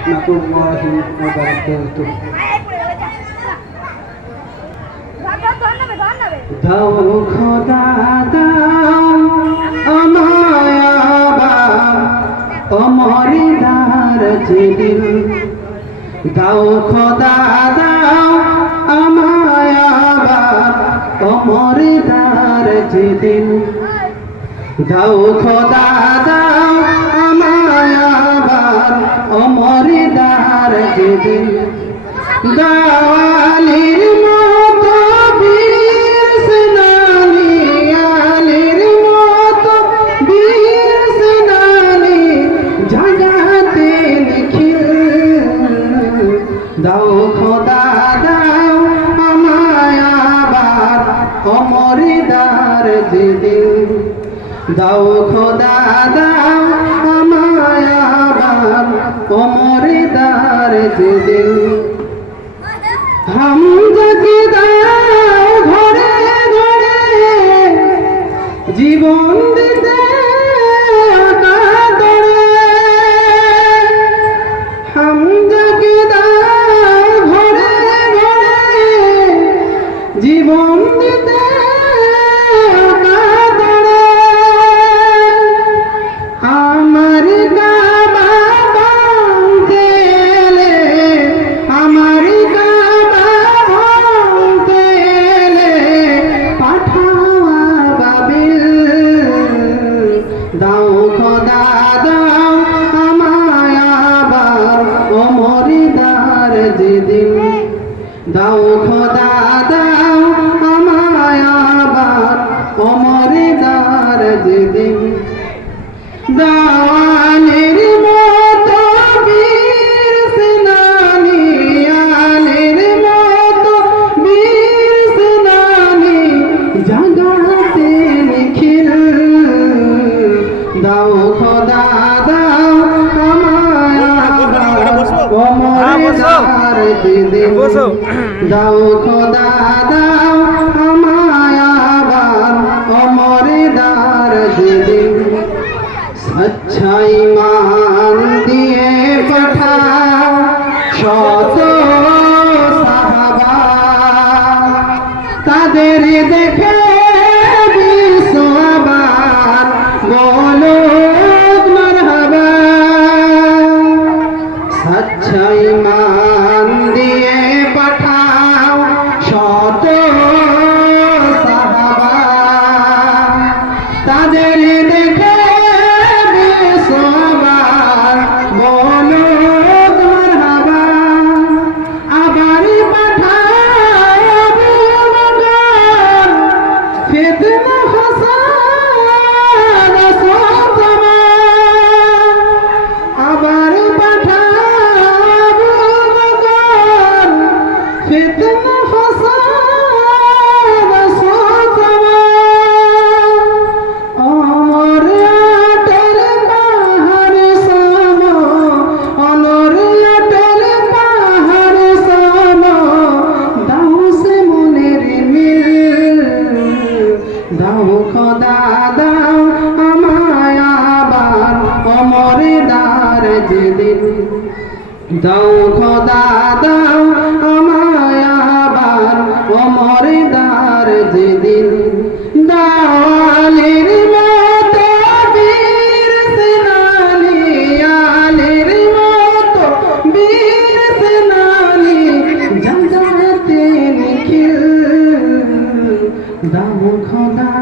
ওয়া বারাকাতুহু দাও খোদা, দাও, আমায় আবার, অমর দার যেদিন দাও খোদা দাও আমায় আবার অমর দার যেদিন। দাও খোদা, দাও অমর দার যেদিন দাওয়ালির মতো বীর সেনানি, আলির মতো বীর সেনানি, জাগাতে নিখিল। দাও খোদা, দাও আমায় আবার অমরিদার যেদিন। দাও খোদা, দাও আমার কোমরে দার যেদিন হাম যাকে দাও ঘরে ঘরে জীবন দিতে জীবন যেদিন দাওয়ানের মতো বীর সেনানি আলের মতো বীর সেনানি জাগাতে নিখিল। দাও খোদা দাও আবার অমর দাও খোদা দাও দেখে বিশ্ববার দাও খোদা, দাও আমায় আবার অমর যেদিন। দাওয়ালের মতো বীর সেনানি, আলের মতো বীর সেনানি জাগাতে নিখিল। দাও খোদা